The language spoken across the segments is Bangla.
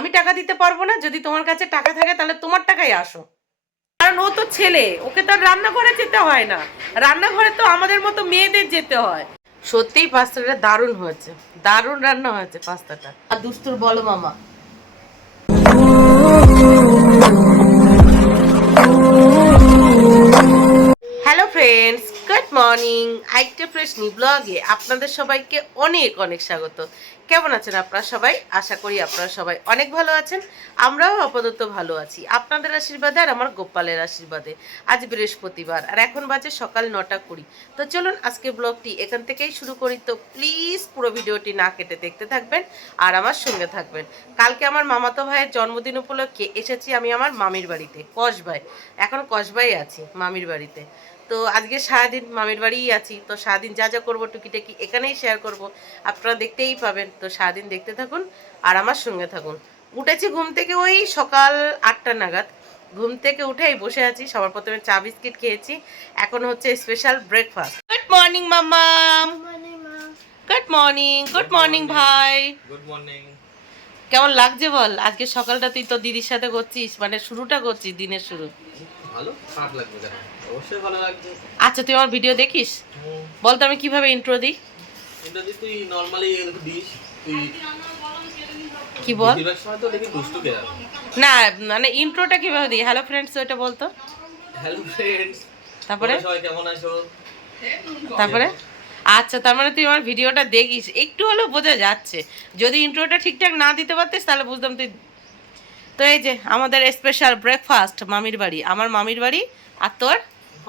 আমি টাকা দিতে পারবো না। যদি তোমার কাছে টাকা থাকে তাহলে তোমার টাকাই আসো, কারণ ও তো ছেলে, ওকে তো আর রান্নাঘরে যেতে হয় না। রান্নাঘরে তো আমাদের মতো মেয়েদের যেতে হয়। সত্যিই পাস্তাটা দারুণ হয়েছে, দারুণ রান্না হয়েছে পাস্তাটা। আর দুষ্টুর বলো মামা। Hello friends, good morning. আইটা ফ্রেশ নি ব্লগে আপনাদের সবাইকে অনেক অনেক স্বাগত। কেমন আছেন আপনারা সবাই? আশা করি আপনারা সবাই অনেক ভালো আছেন। আমরাও আপাতত ভালো আছি আপনাদের আশীর্বাদে আর আমার গোপালের আশীর্বাদে। আজ বৃহস্পতিবার আর এখন বাজে সকাল 9:20। তো চলুন আজকে ব্লগটি এখান থেকেই শুরু করি। তো প্লিজ পুরো ভিডিওটি না কেটে দেখতে থাকবেন আর আমার সঙ্গে থাকবেন। কালকে আমার মামাতো ভাইয়ের জন্মদিন উপলক্ষে এসেছি আমি আমার মামির বাড়িতে, কসবায়। এখন কসবায় আছি মামির বাড়িতে। তো আজকে সারাদিন মামির বাড়িই আছি। তো সারাদিন যা যা করবো টুকিটাকি এখানেই শেয়ার করব, আপনারা দেখতেই পাবেন। তো সারাদিন দেখতে থাকুন আর আমার সঙ্গে থাকুন। উঠেছি ঘুম থেকে ওই সকাল 8টা নাগাদ। ঘুম থেকে উঠেই বসে আছি। সবার প্রথমে চা বিস্কিট খেয়েছি। এখন হচ্ছে স্পেশাল ব্রেকফাস্ট। গুড মর্নিং মাম্মাম। Good morning. গুড মর্নিং ভাই। Good morning. কেমন লাগছে বল? আজকে সকালটা তুই তো দিদির সাথে করছিস, মানে শুরুটা করছিস, দিনের শুরু। ভালো, খারাপ লাগবে না, অবশ্যই ভালো লাগবে। আচ্ছা তুই আমার ভিডিও দেখিস? বল তো আমি কিভাবে ইন্ট্রো দিই। এটা যে তুই নরমালি দিস, তুই কি বল? বেশিরভাগ সময় তো দেখি দুষ্টু কে যাবে না মানে ইন্ট্রোটা কিভাবে দিই? হ্যালো ফ্রেন্ডস ওইটা বলতো। হ্যালো ফ্রেন্ডস, তারপরে সবাই কেমন আছো? তারপরে আচ্ছা, তার মানে তুই আমার ভিডিওটা দেখিস, একটু হলেও বোঝা যাচ্ছে। যদি ইন্ট্রোটা ঠিকঠাক না দিতে পারতিস তাহলে বুঝতাম তুই। তো এই যে আমাদের স্পেশাল ব্রেকফাস্ট মামির বাড়ি, আমার মামির বাড়ি আর তোর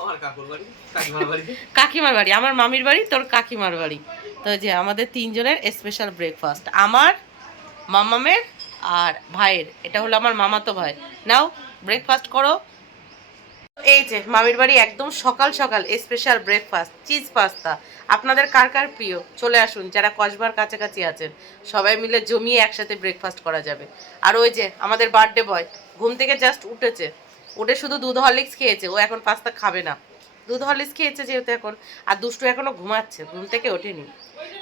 আমার কাকুর বাড়ি, কাকিমার বাড়ি। কাকিমার বাড়ি। আমার মামির বাড়ি, তোর কাকিমার বাড়ি। তো এই যে আমাদের তিনজনের স্পেশাল ব্রেকফাস্ট, আমার, মামামের আর ভাইয়ের। এটা হলো আমার মামাতো ভাই। নাও ব্রেকফাস্ট করো। এই যে মামির বাড়ি একদম সকাল সকাল স্পেশাল ব্রেকফাস্ট, চিজ পাস্তা। আপনাদের কার কার প্রিয় চলে আসুন, যারা কসবার কাছাকাছি আছেন সবাই মিলে জমিয়ে একসাথে ব্রেকফাস্ট করা যাবে। আর ওই যে আমাদের বার্থডে বয় ঘুম থেকে জাস্ট উঠেছে, উঠে শুধু দুধ হরলিক্স খেয়েছে। ও এখন পাস্তা খাবে না, দুধ হরলিক্স খেয়েছে যেহেতু এখন। আর দুষ্টু এখনো ঘুমাচ্ছে, ঘুম থেকে ওঠেনি।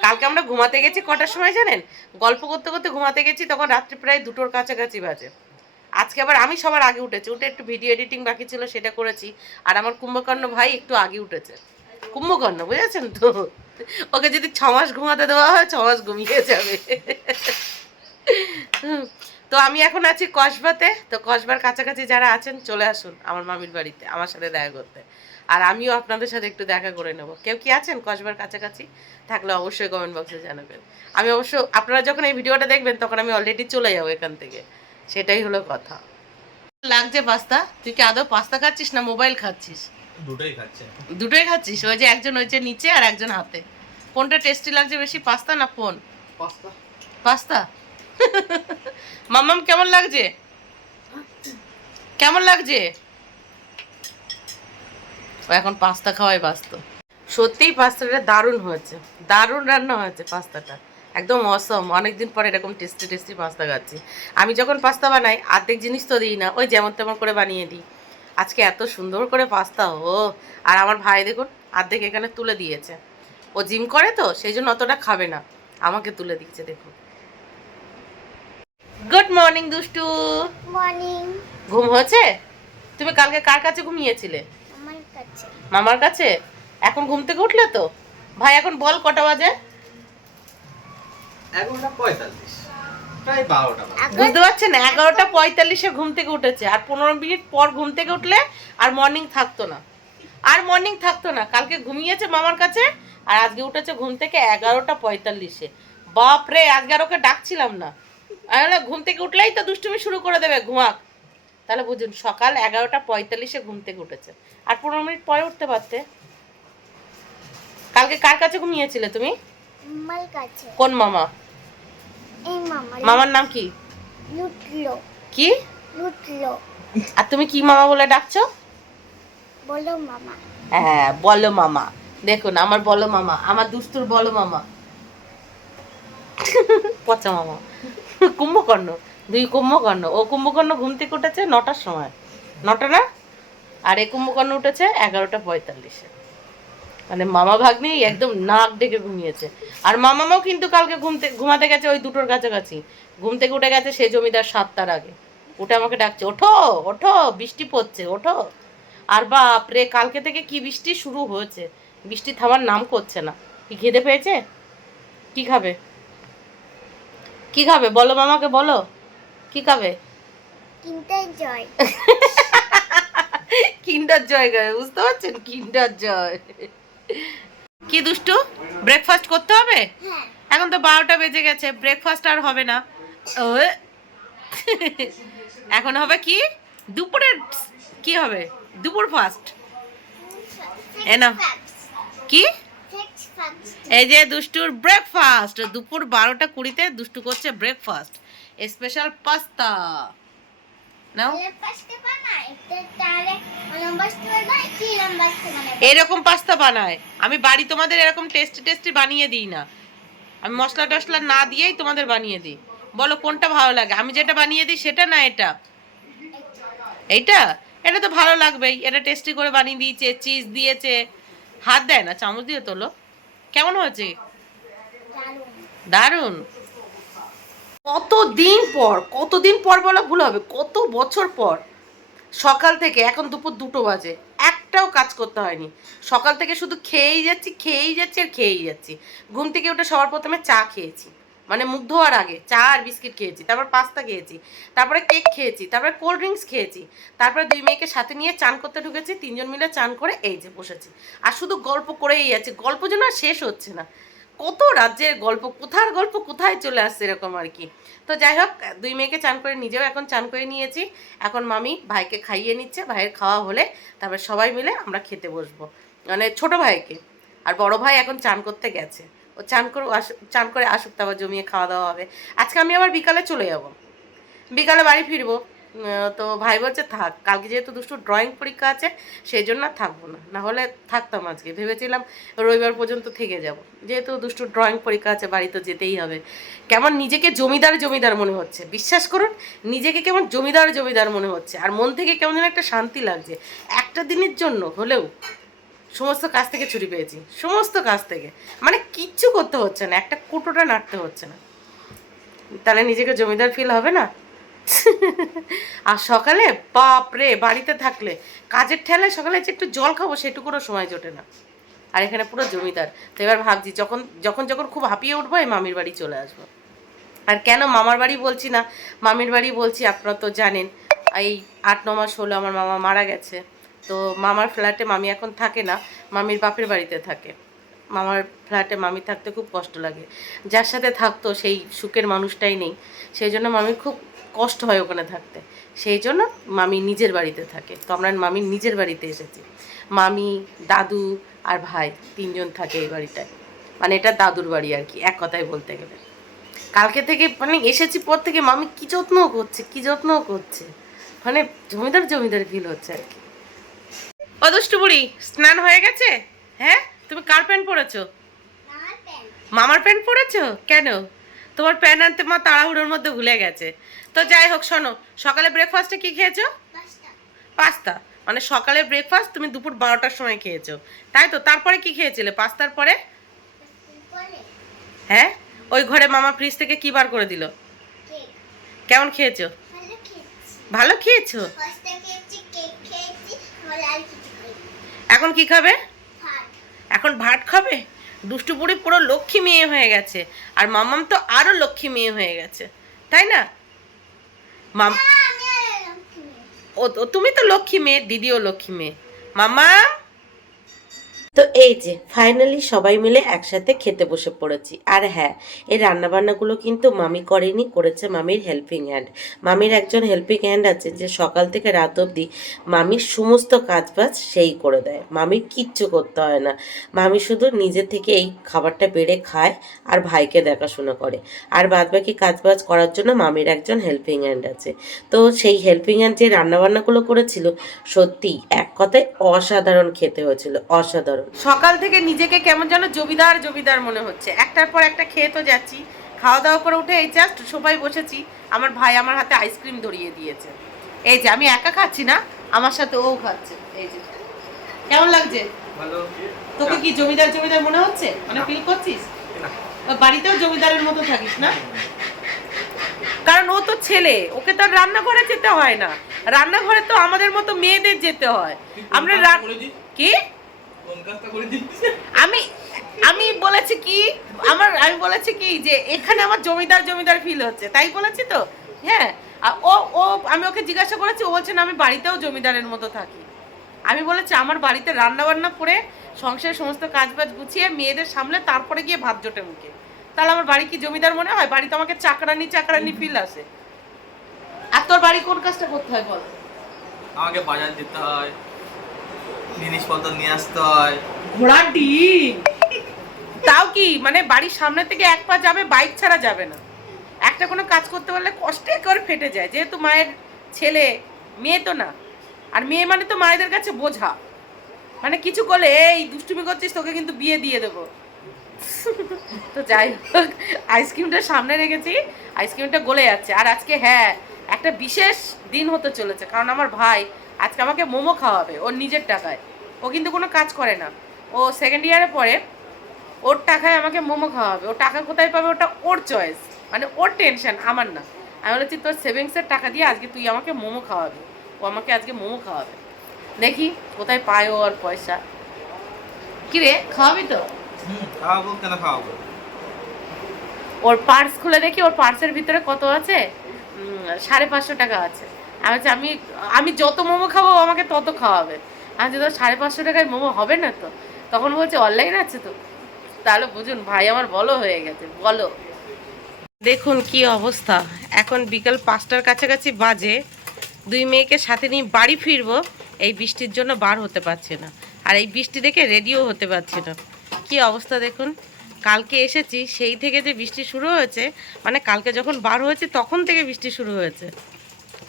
কালকে আমরা ঘুমাতে গেছি কটার সময় জানেন? গল্প করতে করতে ঘুমাতে গেছি, তখন রাত্রি প্রায় 2টোর কাছাকাছি বাজে। আজকে আবার আমি সবার আগে উঠেছি, উঠে একটু ভিডিও এডিটিং বাকি ছিল সেটা করেছি। আর আমার কুম্ভকর্ণ ভাই একটু আগে উঠেছে। কুম্ভকর্ণ বুঝেছেন তো? ওকে যদি 6 মাস ঘুমাতে দেওয়া হয় 6 মাস ঘুমিয়ে যাবে। তো আমি এখন আছি কসবাতে। তো কসবার কাছাকাছি যারা আছেন চলে আসুন আমার মামির বাড়িতে আমার সাথে দেখা করতে। আর আমিও আপনাদের সাথে একটু দেখা করে নেব। কেউ কি আছেন কসবার কাছাকাছি? থাকলে অবশ্যই কমেন্ট বক্সে জানাবেন। আমি অবশ্য আপনারা যখন এই ভিডিওটা দেখবেন তখন আমি অলরেডি চলে যাবো এখান থেকে। সেটাই হলো কথা। লাগছে পাস্তা? তুই কি আদৌ পাস্তা খাচ্ছিস না মোবাইল খাচ্ছিস? দুটোই খাচ্ছে। দুটোই খাচ্ছিস? ওই যে একজন ওই যে নিচে আর একজন হাতে। কোনটা টেস্টি লাগছে বেশি, পাস্তা না ফোন? পাস্তা। পাস্তা। মাম্মাম কেমন লাগছে? কেমন লাগছে? ও এখন পাস্তা খাওয়াই ব্যস্ত। সত্যিই পাস্তাটা দারুণ হয়েছে, দারুণ রান্না হয়েছে পাস্তাটা, একদম অসম। অনেকদিন পরে এরকম টেস্টি টেস্টি পাস্তা খাচ্ছি। আমি যখন পাস্তা বানাই অর্ধেক জিনিস তো দিই না, ওই যেমন তেমন করে বানিয়ে দিই। আজকে এত সুন্দর করে পাস্তা ও। আর আমার ভাই দেখুন অর্ধেক এখানে তুলে দিয়েছে। ও জিম করে তো সেই জন্য অতটা খাবে না, আমাকে তুলে দিচ্ছে দেখুন। গুড মর্নিং দুষ্টু। মর্নিং। ঘুম হয়েছে? তুমি কালকে কার কাছে ঘুমিয়েছিলে? আমার কাছে। মামার কাছে? এখন ঘুম থেকে উঠলে তো? ভাই এখন বল কটা বাজে? 11:45, প্রায় 12টা বাজে। বুঝতে পারছেন? 11:45-এ ঘুম থেকে উঠেছে। আর 15 মিনিট পর ঘুম থেকে উঠলে আর মর্নিং থাকতো না, আর মর্নিং থাকতো না। কালকে ঘুমিয়েছে মামার কাছে আর আজকে উঠেছে ঘুম থেকে 11:45-এ। বাপরে, আজকে আর ওকে ডাকছিলাম না। আমি ঘুম থেকে উঠলেই তো দুষ্টুমি শুরু করে দেবে, ঘুমাক। তাহলে বুঝুন সকাল 11:45-এ ঘুম থেকে উঠেছে। আর 15 মিনিট পরে উঠতে পারতে। কালকে কার কাছে ঘুমিয়েছিলে তুমি? আমার কাছে। কোন মামা? এই মামা। মামার নাম কি? লুটলো। কি? লুটলো। আর তুমি কি মামা বলে ডাকছো? বলো মামা। হ্যাঁ বলো মামা। দেখুন আমার বলো মামা, আমার দুষ্টুর বলো মামা। পচা মামা। কুম্ভকর্ণ, 2 কুম্ভকর্ণ। ও কুম্ভকর্ণ ঘুম থেকে উঠেছে 9টার সময়, 9টা না? আর এই কুম্ভকর্ণ উঠেছে 11:45-এ। মানে মামা ভাগ্নি একদম নাক ডেকে ঘুমিয়েছে। আর মামামাও কিন্তু কালকে ঘুমাতে গেছে ওই 2টোর কাছাকাছি। ঘুম থেকে উঠে গেছে সে জমিদার 7টার আগে, উঠে আমাকে ডাকছে, ওঠো ওঠো বৃষ্টি পড়ছে ওঠো। আর বাপরে কালকে থেকে কি বৃষ্টি শুরু হয়েছে, বৃষ্টি থামার নাম করছে না। কি খিদে পেয়েছে? কি খাবে? কি খাবে বলো মামাকে, বলো কি খাবে? কিন্টার জয়। কিন্ডার জয় গায়ে, বুঝতে পারছেন, কিন্ডার জয়। কি দুষ্টু, ব্রেকফাস্ট করতে হবে? হ্যাঁ। এখন তো 12টা বেজে গেছে, ব্রেকফাস্ট আর হবে না। ও, এখন হবে কি, দুপুরের কি হবে, দুপুর ফাস্ট। এ নাও। কি? এই যে দুষ্টুর ব্রেকফাস্ট, দুপুর 12টা 20-তে দুষ্টু করছে ব্রেকফাস্ট, স্পেশাল পাস্তা। নাও, এরকম পাস্তা বানায়, আমি বাড়ি তোমাদের এরকম টেস্টি টেস্টি বানিয়ে দিই না, আমি মশলা টশলা না দিয়েই তোমাদের বানিয়ে দিই। বলো কোনটা ভালো লাগে, আমি যেটা বানিয়ে দিই সেটা না এটা? এইটা, এটা তো ভালো লাগবেই, এটা টেস্টি করে বানিয়ে দিয়েছে, চিজ দিয়েছে, হাত দেয় না, চামচ দিয়ে তোলো। কেমন হয়েছে? দারুণ। কতদিন পর বলা ভুল হবে, কত বছর পর, সকাল থেকে এখন দুপুর 2টো বাজে, একটাও কাজ করতে হয়নি। সকাল থেকে শুধু খেয়েই যাচ্ছি আর খেয়েই যাচ্ছি। ঘুম থেকে উঠে সবার প্রথমে চা খেয়েছি, মানে মুখ ধোয়ার আগে চা আর বিস্কিট খেয়েছি, তারপর পাস্তা খেয়েছি, তারপরে কেক খেয়েছি, তারপরে কোল্ড ড্রিঙ্কস খেয়েছি, তারপরে 2 মেয়েকে সাথে নিয়ে চান করতে ঢুকেছি, 3জন মিলে চান করে এই যে বসেছি। আর শুধু গল্প করেই যাচ্ছে, গল্প যেন আর শেষ হচ্ছে না। কত রাজ্যের গল্প, কোথার গল্প কোথায় চলে আসছে এরকম আর কি। তো যাই হোক, 2 মেয়েকে চান করে নিজেও এখন চান করে নিয়েছি। এখন মামি ভাইকে খাইয়ে নিচ্ছে, ভাইয়ের খাওয়া হলে তারপর সবাই মিলে আমরা খেতে বসবো, মানে ছোট ভাইকে। আর বড় ভাই এখন চান করতে গেছে, ও চান করে আসুক, তারপর জমিয়ে খাওয়া দাওয়া হবে। আজকে আমি আবার বিকালে চলে যাব, বিকালে বাড়ি ফিরবো। তো ভাই বলছে থাক, কালকে যেহেতু দুষ্টু ড্রয়িং পরীক্ষা আছে সেই জন্য আর থাকবো না, না হলে থাকতাম। আজকে ভেবেছিলাম রবিবার পর্যন্ত থেকে যাব, যেহেতু দুষ্টু ড্রয়িং পরীক্ষা আছে বাড়ি তো যেতেই হবে। কেমন নিজেকে জমিদার মনে হচ্ছে, বিশ্বাস করুন, নিজেকে কেমন জমিদার মনে হচ্ছে, আর মন থেকে কেমন যেন একটা শান্তি লাগছে। একটা দিনের জন্য হলেও সমস্ত কাজ থেকে ছুটি পেয়েছি, সমস্ত কাজ থেকে, মানে কিচ্ছু করতে হচ্ছে না, একটা কুটোটা নাড়তে হচ্ছে না, তাহলে নিজেকে জমিদার ফিল হবে না? আর সকালে বাপরে বাড়িতে থাকলে কাজের ঠেলায় সকালে যে একটু জল খাবো সেটুকুরও সময় জোটে না, আর এখানে পুরো জমিদার। তো এবার ভাবছি যখন খুব হাঁপিয়ে উঠবো এই মামির বাড়ি চলে আসবো। আর কেন মামার বাড়ি বলছি না মামির বাড়ি বলছি, আপনারা তো জানেন এই 8-9 মাস হলো আমার মামা মারা গেছে। তো মামার ফ্ল্যাটে মামি এখন থাকে না, মামির বাপের বাড়িতে থাকে। মামার ফ্ল্যাটে মামি থাকতে খুব কষ্ট লাগে, যার সাথে থাকতো সেই সুখের মানুষটাই নেই, সেই জন্য মামির খুব কষ্ট হয় ওখানে থাকতে, সেই জন্য মামি নিজের বাড়িতে থাকে। তো আমরা মামির নিজের বাড়িতে এসেছি, মামি, দাদু আর ভাই 3জন থাকে এই বাড়িটায়, মানে এটা দাদুর বাড়ি আর কি এক কথায় বলতে গেলে। কালকে থেকে মানে এসেছি পর থেকে মামি কি যত্ন করছে, মানে জমিদার ফিল হচ্ছে আর কি। ও দুষ্টু বুড়ি, স্নান হয়ে গেছে? হ্যাঁ, তুমি কার প্যান্ট পরেছো? মামার প্যান্ট পরেছো? কেন? তোমার প্যান্ট আনতে মা তাড়াহুড়োর মধ্যে ভুলে গেছে। তো যাই হোক, শোনো, সকালে ব্রেকফাস্টে কি খেয়েছো? পাস্তা। মানে সকালে ব্রেকফাস্ট তুমি দুপুর 12টার সময় খেয়েছো, তাই তো? তারপরে কি খেয়েছিলে পাস্তার পরে? হ্যাঁ, ওই ঘরে মামা ফ্রিজ থেকে কি বার করে দিল? কেমন খেয়েছো? ভালো খেয়েছো। এখন কি খাবে? এখন ভাত খাবে। দুষ্টু বুড়ি পুরো লক্ষ্মী মেয়ে হয়ে গেছে, আর মামাম তো আরো লক্ষ্মী মেয়ে হয়ে গেছে, তাই না? তুমি তো লক্ষ্মী মেয়ে, দিদিও লক্ষ্মী মেয়ে। মামা, তো এই যে ফাইনালি সবাই মিলে একসাথে খেতে বসে পড়েছি। আর হ্যাঁ, এই রান্নাবান্নাগুলো কিন্তু মামি করেনি, করেছে মামির হেল্পিং হ্যান্ড। মামির একজন হেল্পিং হ্যান্ড আছে যে সকাল থেকে রাত অবধি মামির সমস্ত কাজবাজ সেই করে দেয়, মামির কিচ্ছু করতে হয় না। মামি শুধু নিজে থেকে এই খাবারটা বেড়ে খায় আর ভাইকে দেখাশোনা করে, আর বাদবাকি কাজবাজ করার জন্য মামির একজন হেল্পিং হ্যান্ড আছে। তো সেই হেল্পিং হ্যান্ড যে রান্নাবান্নাগুলো করেছিল, সত্যি এক কথায় অসাধারণ খেতে হয়েছিল, অসাধারণ। সকাল থেকে নিজেকে কেমন যেন জমিদার মনে হচ্ছে, একটার পর একটা খেয়ে তো যাচ্ছি। খাওয়া দাওয়া করে উঠে এই জাস্ট সবাই বসেছি, আমার ভাই আমার হাতে আইসক্রিম ধরিয়ে দিয়েছে। এই যে আমি একা খাচ্ছি না, আমার সাথে ও খাচ্ছে। এই যে কেমন লাগছে? ভালো। তোকে কি জমিদার মনে হচ্ছে, মানে ফিল করছিস? বাড়িতেও জমিদারের মতো থাকিস না? কারণ ও তো ছেলে, ওকে তো আর রান্নাঘরে যেতে হয় না, রান্নাঘরে তো আমাদের মতো মেয়েদের যেতে হয়। আমরা কি কোন কাজটা করে দিচ্ছি? আমি আমি বলেছি কি, আমি বলেছি কি যে এখানে আমার জমিদার জমিদার ফিল হচ্ছে, তাই বলেছি তো। হ্যাঁ, আর ও ও আমি ওকে জিজ্ঞাসা করেছি, ও বলছে না আমি বাড়িতেও জমিদারের মতো থাকি। আমি বলেছি আমার বাড়িতে রান্না বান্না করে সংসারের সমস্ত কাজ বাজ গুছিয়ে মেয়েদের সামলে তারপরে গিয়ে ভাত জোটে মুখে, তাহলে আমার বাড়ি কি জমিদার মনে হয়? বাড়িতে আমাকে চাকরানি চাকরানি ফিল আসে। আর তোর বাড়ি কোন কাজটা করতে হয় বল? আমাকে বাজার যেতে হয়, জিনিসপত্র নিয়ে আসতে হয়। ঘোড়ার ডিম, তাও কি মানে বাড়ির সামনে থেকে এক পা যাবে, বাইক ছাড়া যাবে না। একটা কোনো কাজ করতে পারলে কষ্টে করে ফেটে যায়, যেহেতু মায়ের ছেলে, মেয়ে তো না। আর মেয়ে মানে তো মায়েদের কাছে বোঝা, মানে কিছু করলে এই দুষ্টুমি করছিস তোকে কিন্তু বিয়ে দিয়ে দেবো। তো যাই হোক, আইসক্রিমটা সামনে রেখেছি, আইসক্রিমটা গলে যাচ্ছে। আর আজকে হ্যাঁ একটা বিশেষ দিন হতে চলেছে, কারণ আমার ভাই আজকে আমাকে মোমো খাওয়াবে ওর নিজের টাকায়। ও কিন্তু কোনো কাজ করে না, ও সেকেন্ড ইয়ারে পড়ে, ওর টাকায় আমাকে মোমো খাওয়াবে। ও টাকা কোথায় পাবে ওটা ওর চয়েস, মানে ওর টেনশন, আমার না। আমি বলেছি তোর সেভিংসের টাকা দিয়ে আজকে তুই আমাকে মোমো খাওয়াবি, ও আমাকে আজকে মোমো খাওয়াবে। দেখি কোথায় পায় ও আর পয়সা। কি রে, খাওয়াবি তো? খাওয়াবো, কেন খাওয়াবো? ওর পার্স খুলে দেখি, ওর পার্সের ভিতরে কত আছে, 550 টাকা আছে। আমি বলছি আমি যত মোমো খাবো ও আমাকে তত খাওয়াবে। আমি যদি 550 টাকায় মোমো হবে না তো, তখন বলছে অনলাইন আছে তো। তাহলে বুঝুন ভাই আমার বলো হয়ে গেছে, বলো। দেখুন কি অবস্থা, এখন বিকাল 5টার কাছাকাছি বাজে, দুই মেয়েকে সাথে নিয়ে বাড়ি ফিরবো, এই বৃষ্টির জন্য বার হতে পারছে না। আর এই বৃষ্টি দেখে রেডিও হতে পারছে না। কি অবস্থা দেখুন, কালকে এসেছি সেই থেকে যে বৃষ্টি শুরু হয়েছে, মানে কালকে যখন বার হয়েছে তখন থেকে বৃষ্টি শুরু হয়েছে,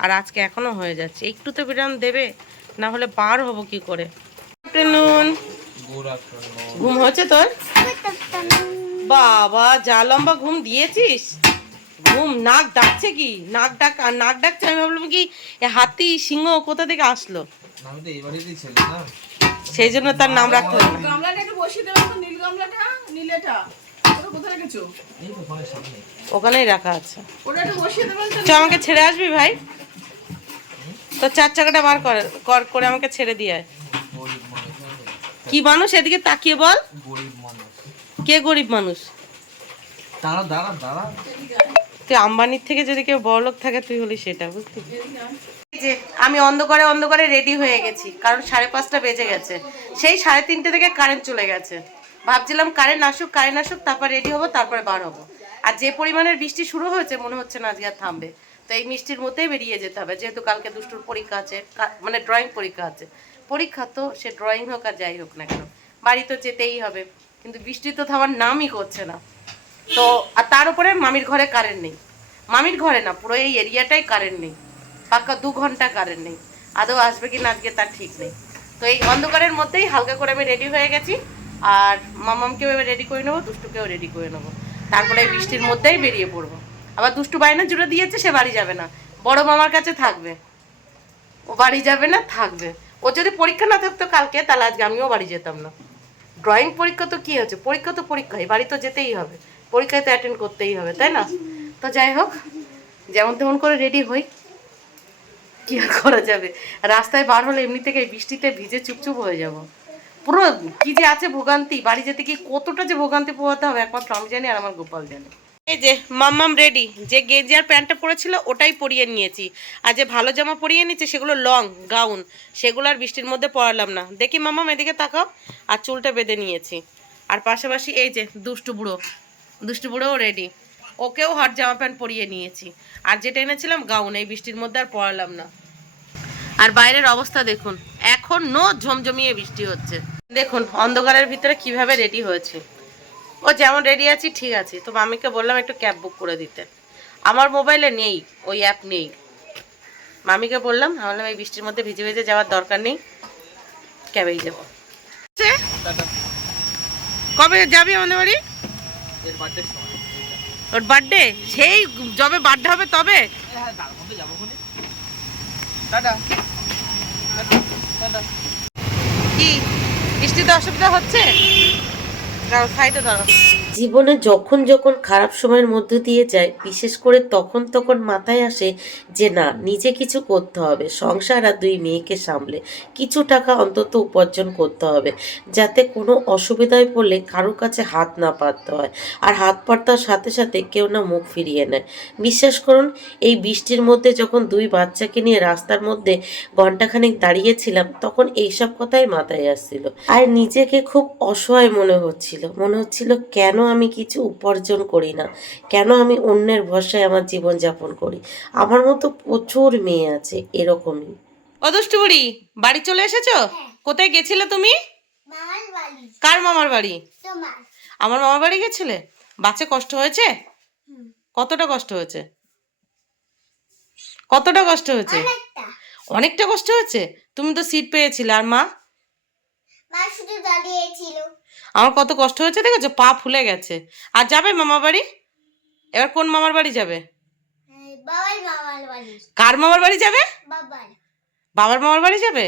আর আজকে এখনো হয়ে যাচ্ছে। একটু তো বিরাম দেবে, না হলে বার হবো কি করে। আফটারনুন, ঘুম হয়েছে তোর? বাবা যা লম্বা ঘুম দিয়েছিস, ঘুম নাক ডাকছে কি, নাক ডাকছে। আমি ভাবলাম কি এ হাতি সিংহ কোথা থেকে আসলো, আমি তো এই বাড়িতেই ছিল না, সেই জন্য তার নাম রাখতে হবে না। গামলাটা একটু বসিয়ে দেবেন তো, নীল গামলাটা, নীলেটা ওটা কোথায় রেখেছো? এই তো ঘরের সামনে। ওখানেই রাখা আছে। ওটা একটু বসিয়ে দেবেন তো। চ আমাকে ছেড়ে আসবি ভাই, তো 4 চাকাটা বার করে আমাকে ছেড়ে দিয়ে আয়। গরিব মানুষ, কি মানুষ, এদিকে তাকিয়ে বল, গরিব মানুষ। কে গরিব মানুষ? দাঁড়া দাঁড়া দাঁড়া। তুই আম্বানির থেকে যদি কেউ বড়লোক থাকে তুই হলি সেটা, বুঝলি? যে আমি অন্ধকারে রেডি হয়ে গেছি, কারণ 5:30 বেজে গেছে। সেই 3:30 থেকে কারেন্ট চলে গেছে। ভাবছিলাম কারেন্ট আসুক তারপর রেডি হবো, তারপরে বার হবো। আর যে পরিমাণের বৃষ্টি শুরু হয়েছে মনে হচ্ছে না আজকে আর থামবে। তো এই মিষ্টির মধ্যেই বেরিয়ে যেতে হবে, যেহেতু কালকে দুষ্টুর পরীক্ষা আছে, মানে ড্রয়িং পরীক্ষা আছে। পরীক্ষা তো সে ড্রয়িং হোক আর যাই হোক না কেন, বাড়ি তো যেতেই হবে। কিন্তু বৃষ্টি তো থামার নামই করছে না। তো আর তার উপরে মামির ঘরে কারেন্ট নেই, মামির ঘরে না পুরো এই এরিয়াটাই কারেন্ট নেই, পাক্কা 2 ঘন্টা কারেন্ট নেই। আদৌ আসবে কি না আজকে তার ঠিক নেই। তো এই অন্ধকারের মধ্যেই হালকা করে আমি রেডি হয়ে গেছি, আর মামামকেও রেডি করে নেবো, দুষ্টুকেও রেডি করে নেবো। তারপরে এই বৃষ্টির মধ্যেই বেরিয়ে পড়বো। আবার দুষ্টু বায়না জুড়ে দিয়েছে, সে বাড়ি যাবে না, বড় মামার কাছে থাকবে। ও বাড়ি যাবে না, থাকবে। ও যদি পরীক্ষা না থাকতো কালকে, তাহলে আজকে আমিও বাড়ি যেতাম না। ড্রয়িং পরীক্ষা তো কি হচ্ছে, পরীক্ষা তো পরীক্ষাই, বাড়ি তো যেতেই হবে, পরীক্ষায় তো অ্যাটেন্ড করতেই হবে, তাই না? তো যাই হোক, যেমন তেমন করে রেডি হই, কি আর করা যাবে। রাস্তায় বার হলে এমনি থেকে বৃষ্টিতে ভিজে চুপচুপ হয়ে যাব। পুরো কি যে আছে ভোগান্তি, বাড়ি যেতে কি কতটা যে ভোগান্তি পোহাতে হবে একমাত্র আমি জানি আর আমার গোপাল জানে। এই যে মাম্মাম রেডি, যে গেঞ্জি আর প্যান্টটা পরেছিল ওটাই পরিয়ে নিয়েছি, আর যে ভালো জামা পরিয়ে নিয়েছে সেগুলো লং গাউন, সেগুলো আর বৃষ্টির মধ্যে পরালাম না। দেখি মাম্মাম এদিকে তাকাও, আর চুলটা বেঁধে নিয়েছি। আর পাশাপাশি এই যে দুষ্টু বুড়োও রেডি, ওকেও হট জামা প্যান্ট পরিয়ে নিয়েছি। আর যেটা এনেছিলাম গাউন, এই বৃষ্টির মধ্যে আর পরালাম না। আর বাইরের অবস্থা দেখুন, এখনো ঝমঝমিয়ে বৃষ্টি হচ্ছে। দেখুন অন্ধকারের ভিতরে কিভাবে রেডি হয়েছে। ও যেমন রেডি আছি ঠিক আছে, তো মামিকে বললাম একটু ক্যাব বুক করে দিতে। আমার মোবাইলে নেই, ওই অ্যাপ নেই। মামিকে বললাম, বললাম এই বৃষ্টির মধ্যে ভিজে ভিজে যাওয়ার দরকার নেই, ক্যাবেই যাবো। কবে যাবি আমাদের বাড়ি? এর বার্থডে সময়, ওর বার্থডে, সেই যবে বার্থডে হবে তবে। হ্যাঁ তার মধ্যে যাবো কোনে। Tata tata. কি বৃষ্টিতে অসুবিধা হচ্ছে? সাইডে ধরো। জীবনে যখন যখন খারাপ সময়ের মধ্য দিয়ে যায়, বিশেষ করে তখন তখন মাথায় আসে যে না, নিজে কিছু করতে হবে, সংসার আর দুই মেয়েকে সামলে কিছু টাকা অন্তত উপার্জন করতে হবে, যাতে কোনো অসুবিধায় পড়লে কারোর কাছে হাত না পাততে হয়, আর হাত পাতার সাথে সাথে কেউ না মুখ ফিরিয়ে নেয়। বিশ্বাস করুন, এই বৃষ্টির মধ্যে যখন দুই বাচ্চাকে নিয়ে রাস্তার মধ্যে ঘন্টাখানেক দাঁড়িয়েছিলাম, তখন এইসব কথাই মাথায় আসছিল, আর নিজেকে খুব অসহায় মনে হচ্ছিল কেন আমি কিছু উপার্জন করি না, কেন আমি অন্যের ভরসায় আমার জীবন যাপন করি। আমার মতো প্রচুর মেয়ে আছে এরকমই। ও দুষ্টু বুড়ি, বাড়ি চলে এসেছো? কোথায় গেছিলে তুমি? মামার বাড়ি। কার মামার বাড়ি? তোমার। আমার মামার বাড়ি গেছিলে? বাচ্চা কষ্ট হয়েছে? কতটা কষ্ট হয়েছে? কতটা কষ্ট হয়েছে? অনেকটা। অনেকটা কষ্ট হয়েছে। তুমি তো সিট পেয়েছিলে, আর মা? মা শুধু দাঁড়িয়েছিল। আমার কত কষ্ট হয়েছে দেখেছো, পা ফুলে গেছে। আর যাবে মামার বাড়ি? এবার কোন মামার বাড়ি যাবে? বাবার মামার বাড়ি। কার মামার বাড়ি যাবে? বাবার। বাবার মামার বাড়ি যাবে।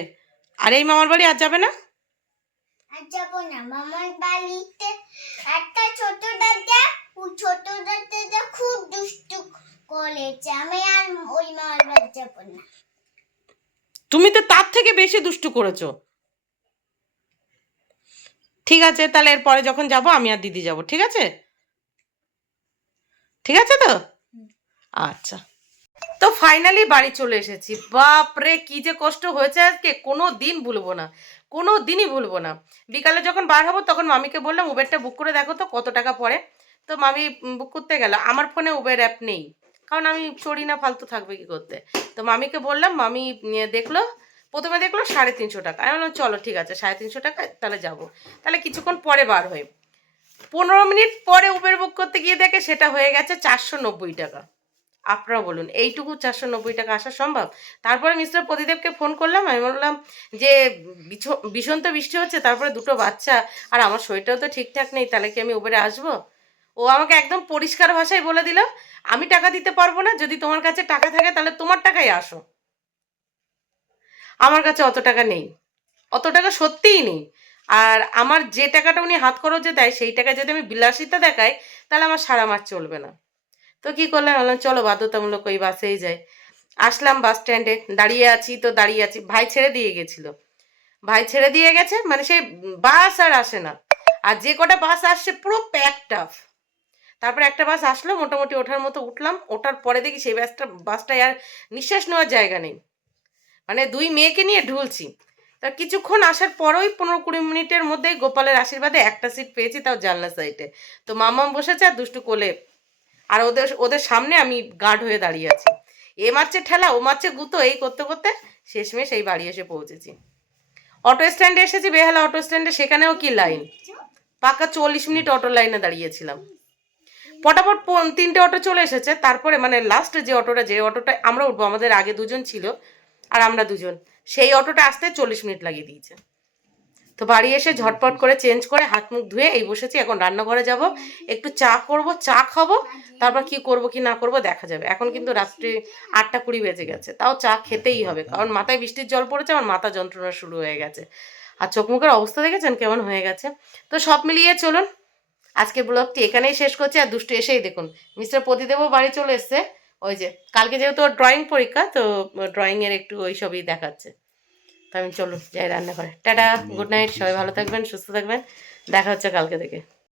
আর এই মামার বাড়ি আর যাবে না? আর যাবো না। মামার বাড়িতে একটা ছোট দাদা, ও ছোট দাদাটা খুব দুষ্টু করেছে। আমি আর ওই মামার বাড়ি যাবো না। তুমি তো তার থেকে বেশি দুষ্টু করেছো। ঠিক আছে, তাহলে এরপরে যখন যাব আমি আর দিদি যাব, ঠিক আছে? ঠিক আছে তো? আচ্ছা। তো ফাইনালি বাড়ি চলে এসেছি। বাপরে কি যে কষ্ট হয়েছে আজকে, কোনো দিন ভুলবো না, কোনো দিনই ভুলবো না। বিকালে যখন বার হবো তখন মামিকে বললাম উবেরটা বুক করে দেখো তো কত টাকা পড়ে। তো মামি বুক করতে গেল, আমার ফোনে উবের অ্যাপ নেই, কারণ আমি চড়ি না, ফালতু থাকবে কি করতে। তো মামিকে বললাম, মামি দেখলো, প্রথমে দেখলো 350 টাকা। আমি বললাম চলো ঠিক আছে, 350 টাকা তাহলে যাবো। তাহলে কিছুক্ষণ পরে বার হয়ে 15 মিনিট পরে উবের বুক করতে গিয়ে দেখে সেটা হয়ে গেছে 490 টাকা। আপনারা বলুন এইটুকু 490 টাকা আসা সম্ভব? তারপরে মিস্টার প্রদীপকে ফোন করলাম, আমি বললাম যে ভীষণ তো বৃষ্টি হচ্ছে, তারপরে দুটো বাচ্চা, আর আমার শরীরটাও তো ঠিকঠাক নেই, তাহলে কি আমি উবেরে আসবো? ও আমাকে একদম পরিষ্কার ভাষায় বলে দিল, আমি টাকা দিতে পারবো না, যদি তোমার কাছে টাকা থাকে তাহলে তোমার টাকাই আসো, আমার কাছে অত টাকা নেই, অত টাকা সত্যিই নেই। আর আমার যে টাকাটা উনি হাত খরচে দেয় সেই টাকা যদি আমি বিলাসিতা দেখাই তাহলে আমার সারা মাস চলবে না। তো কি করলাম, বললাম চলো বাধ্যতামূলক ওই বাসেই যাই। আসলাম বাস স্ট্যান্ডে, দাঁড়িয়ে আছি তো দাঁড়িয়ে আছি, ভাই ছেড়ে দিয়ে গেছিল, ভাই ছেড়ে দিয়ে গেছে, মানে সে বাস আর আসে না, আর যে কটা বাস আসছে পুরো প্যাকড আপ। তারপরে একটা বাস আসলো, মোটামুটি ওঠার মতো উঠলাম, ওঠার পরে দেখি সেই বাসটায় আর নিঃশ্বাস নেওয়ার জায়গা নেই, মানে দুই মেয়েকে নিয়ে ঢুলছি। তা কিছুক্ষণ আসার পরেই 15-20 মিনিটের মধ্যেই গোপালের আশীর্বাদে একটা সিট পেয়েছি, তাও জানলা সাইডে। তো মামাম বসেছে আর দুষ্টু কোলে, আর ওদের ওদের সামনে আমি গার্ড হয়ে দাঁড়িয়ে আছি। এ মারছে ঠেলা, ও মারছে গুঁতো, এই করতে করতে শেষমেশ এই বাড়ি এসে পৌঁছেছি। অটো স্ট্যান্ডে এসেছি, বেহালা অটো স্ট্যান্ডে, সেখানেও কি লাইন, পাকা 40 মিনিট অটো লাইনে দাঁড়িয়েছিলাম। পটাপট 3টে অটো চলে এসেছে, তারপরে মানে লাস্ট যে অটোটা আমরা উঠবো, আমাদের আগে দুজন ছিল আর আমরা দুজন, সেই অটোটা আসতে 40 মিনিট লাগিয়ে দিয়েছে। তো বাড়ি এসে ঝটপট করে চেঞ্জ করে হাত মুখ ধুয়ে এই বসেছি, এখন রান্নাঘরে যাব, একটু চা করব, চা খাবো, তারপর কি করব কি না করব দেখা যাবে। এখন কিন্তু রাত্রি 8:20 বেজে গেছে, তাও চা খেতেই হবে, কারণ মাথায় বৃষ্টির জল পড়েছে, আমার মাথা যন্ত্রণা শুরু হয়ে গেছে, আর চোখ মুখের অবস্থা দেখেছেন কেমন হয়ে গেছে। তো সব মিলিয়ে চলুন আজকে ব্লগটি এখানেই শেষ করছি। আর দুষ্টু এসেই দেখুন মিস্টার প্রদীপও বাড়ি চলে এসছে, ওই যে কালকে যেহেতু ওর ড্রয়িং পরীক্ষা, তো ড্রয়িংয়ের একটু ওই সবই দেখাচ্ছে। তো আমি চলুন যাই রান্না করে। টাটা, গুড নাইট, সবাই ভালো থাকবেন, সুস্থ থাকবেন, দেখা হচ্ছে কালকে থেকে।